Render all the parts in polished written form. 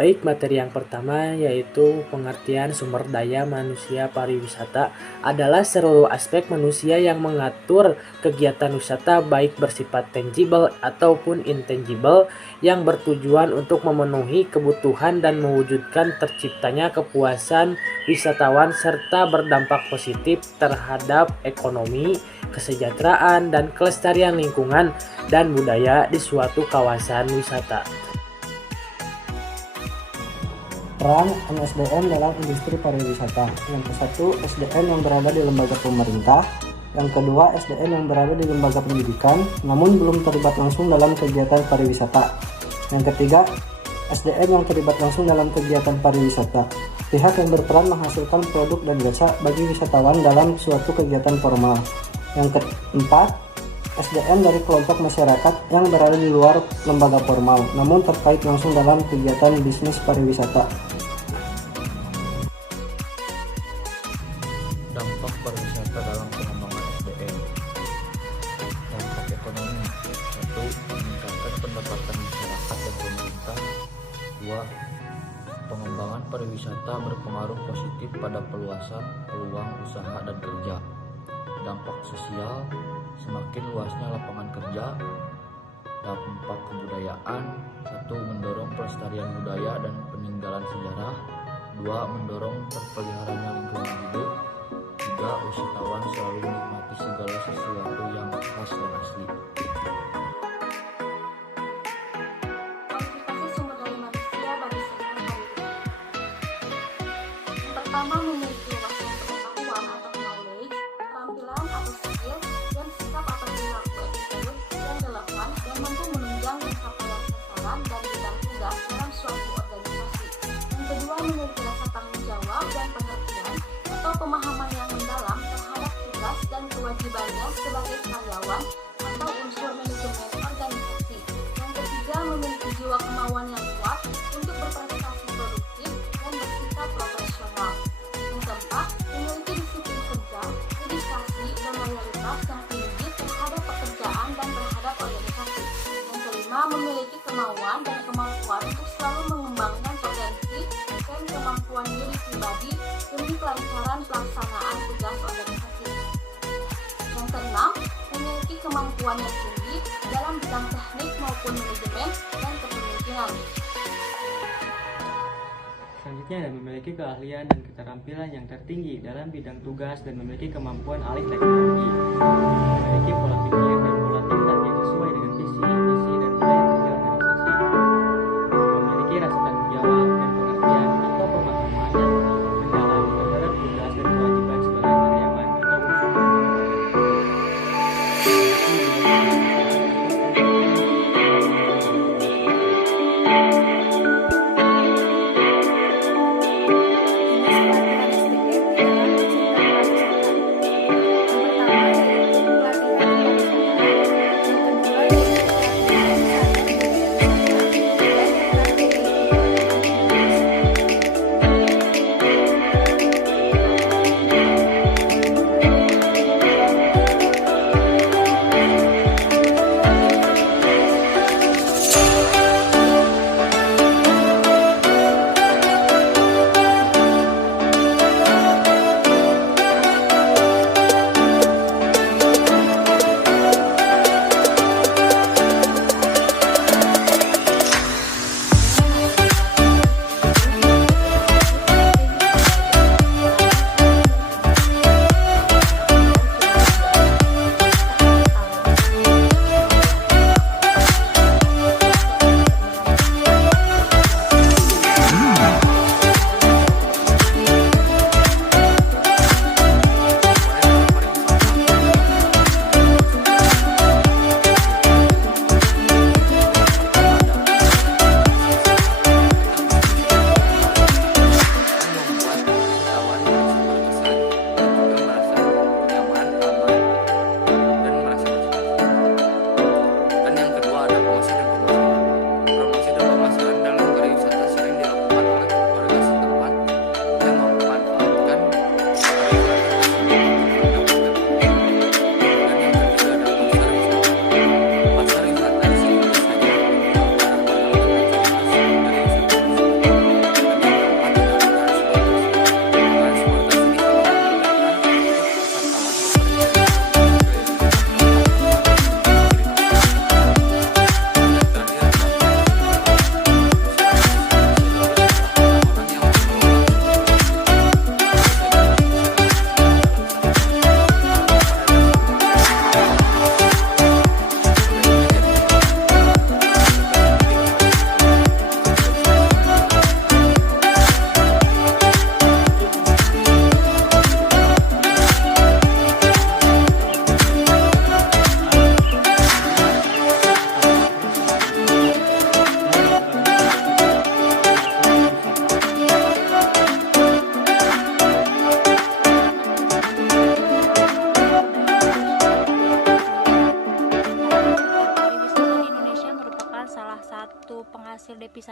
Baik, materi yang pertama yaitu pengertian sumber daya manusia pariwisata adalah seluruh aspek manusia yang mengatur kegiatan wisata baik bersifat tangible ataupun intangible yang bertujuan untuk memenuhi kebutuhan dan mewujudkan terciptanya kepuasan wisatawan serta berdampak positif terhadap ekonomi, kesejahteraan, dan kelestarian lingkungan dan budaya di suatu kawasan wisata. Peran NSDM dalam industri pariwisata. Yang ke-1, SDM yang berada di lembaga pemerintah. Yang kedua, SDM yang berada di lembaga pendidikan, namun belum terlibat langsung dalam kegiatan pariwisata. Yang ketiga, SDM yang terlibat langsung dalam kegiatan pariwisata. Pihak yang berperan menghasilkan produk dan jasa bagi wisatawan dalam suatu kegiatan formal. Yang keempat, SDM dari kelompok masyarakat yang berada di luar lembaga formal, namun terkait langsung dalam kegiatan bisnis pariwisata. Dampak pariwisata dalam pengembangan SDM. Dampak ekonomi. 1. Meningkatkan pendapatan masyarakat dan pemerintah. 2. Pengembangan pariwisata berpengaruh positif pada peluasan peluang usaha dan kerja. Dampak sosial. Semakin luasnya lapangan kerja. Dampak kebudayaan. 1. Mendorong pelestarian budaya dan peninggalan sejarah. 2. Mendorong terpeliharanya lingkungan hidup. 3. Wisatawan selalu menikmati segala sesuatu yang khas dan asli. Kualifikasi sumber daya manusia bagi sektor pariwisata. Yang pertama, memiliki wawasan pengetahuan atau knowledge, keterampilan atau skill, dan sikap atau perilaku attitude yang relevan dan mampu menunjang pencapaian sasaran dan bidang tugas dalam suatu organisasi. Yang kedua, memiliki rasa tanggung jawab dan pengertian atau pemahaman yang mendalam terhadap tugas dan kewajibannya sebagai karyawan atau unsur manajemen organisasi. Yang ketiga, memiliki jiwa kemauan yang kuat untuk berprestasi produktif dan bersikap profesional. Yang keempat, memiliki disiplin kerja, dedikasi, dan loyalitas yang tinggi terhadap pekerjaan dan terhadap organisasi. Yang kelima, memiliki kemauan dan kemampuan untuk selalu mengembangkan potensi dan kemampuan diri pribadi demi kelancaran pelaksanaan tugas organisasi. Yang keenam, memiliki kemampuan yang tinggi dalam bidang teknik maupun manajemen dan kepemimpinan. Selanjutnya adalah memiliki keahlian dan keterampilan yang tertinggi dalam bidang tugas dan memiliki kemampuan alih teknologi. Memiliki pola pikir dan pola tindak yang sesuai dengan visi, misi, dan budaya kerja organisasi. Memiliki rasa tanggung jawab dan pengertian atau pemahaman yang mendalam terhadap tugas dan kewajiban sebagai karyawan atau unsur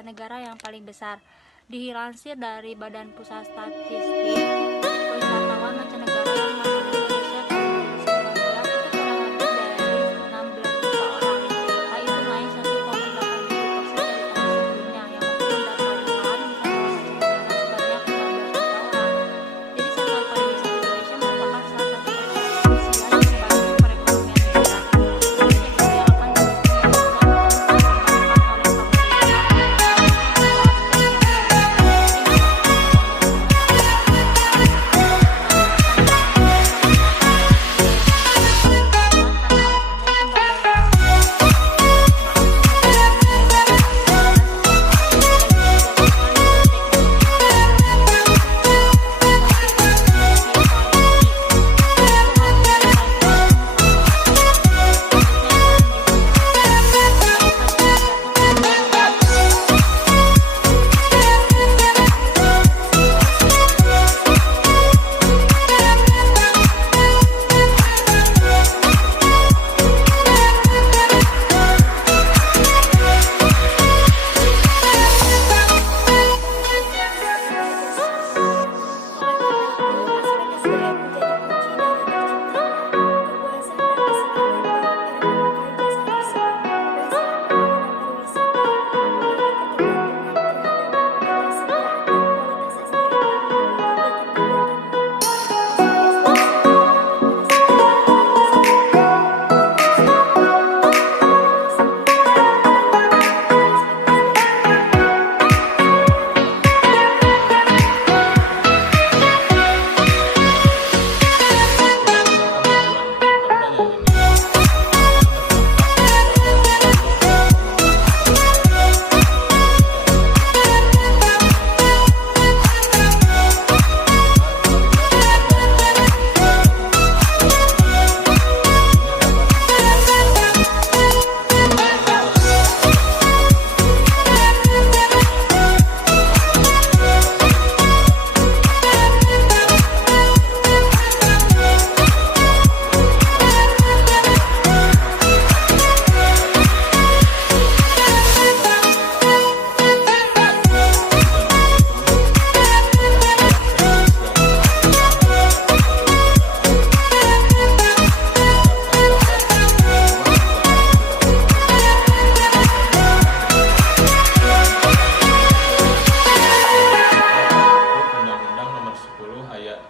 mancanegara yang paling besar. Dilansir dari Badan Pusat Statistik, wisatawan mancanegara yang masuk ke Indonesia tahun 2019 itu kurang lebih dari 16 juta orang. Hal itu naik 1,87% dari tahun sebelumnya yang mendatangkan wisatawan mancanegara sebanyak 15 juta orang. Jadi sektor pariwisata Indonesia merupakan salah satu sektor krusial yang membantu perekonomian negara. Indonesia juga akan didukung yang besar untuk dikembangkan oleh pemerintah.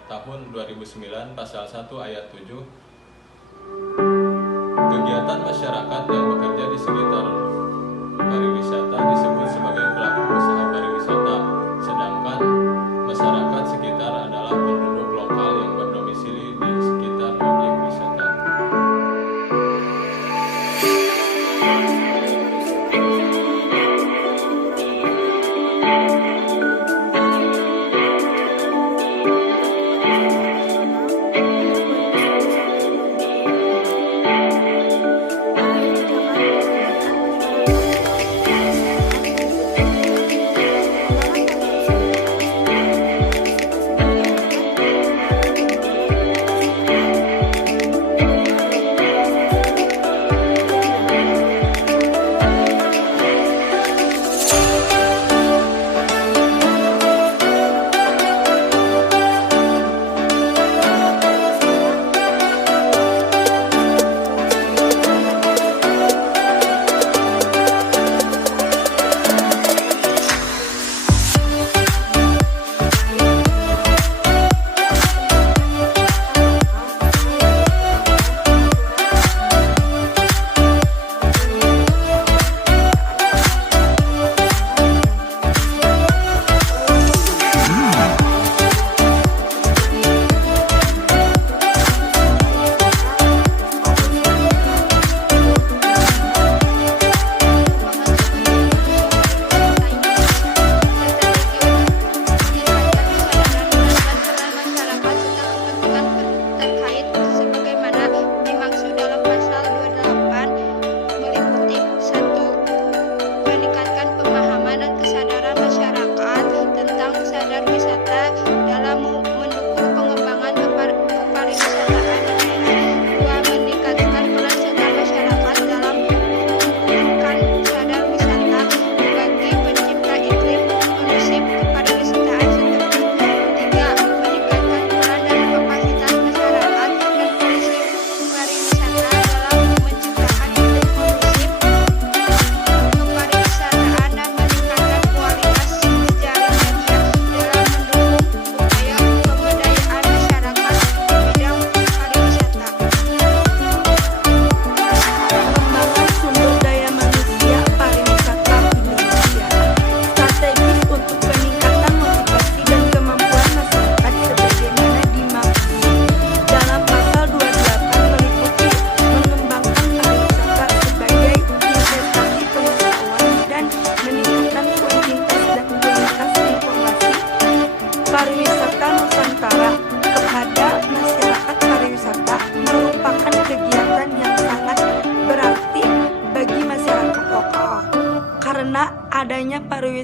Tahun 2009 Pasal 1 Ayat 7, kegiatan masyarakat yang bekerja di sekitar pariwisata disebut sebagai pelaku usaha pariwisata, sedangkan masyarakat sekitar adalah penduduk lokal yang berdomisili di sekitar objek wisata.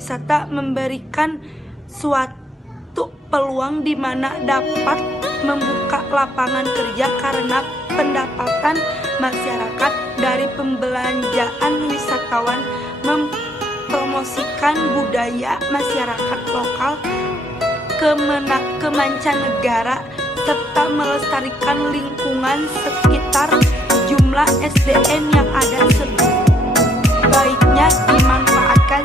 pariwisata memberikan suatu peluang di mana dapat membuka lapangan kerja karena pendapatan masyarakat dari pembelanjaan wisatawan, mempromosikan budaya masyarakat lokal ke mancanegara, serta melestarikan lingkungan sekitar. Jumlah SDM yang ada sebaiknya dimanfaatkan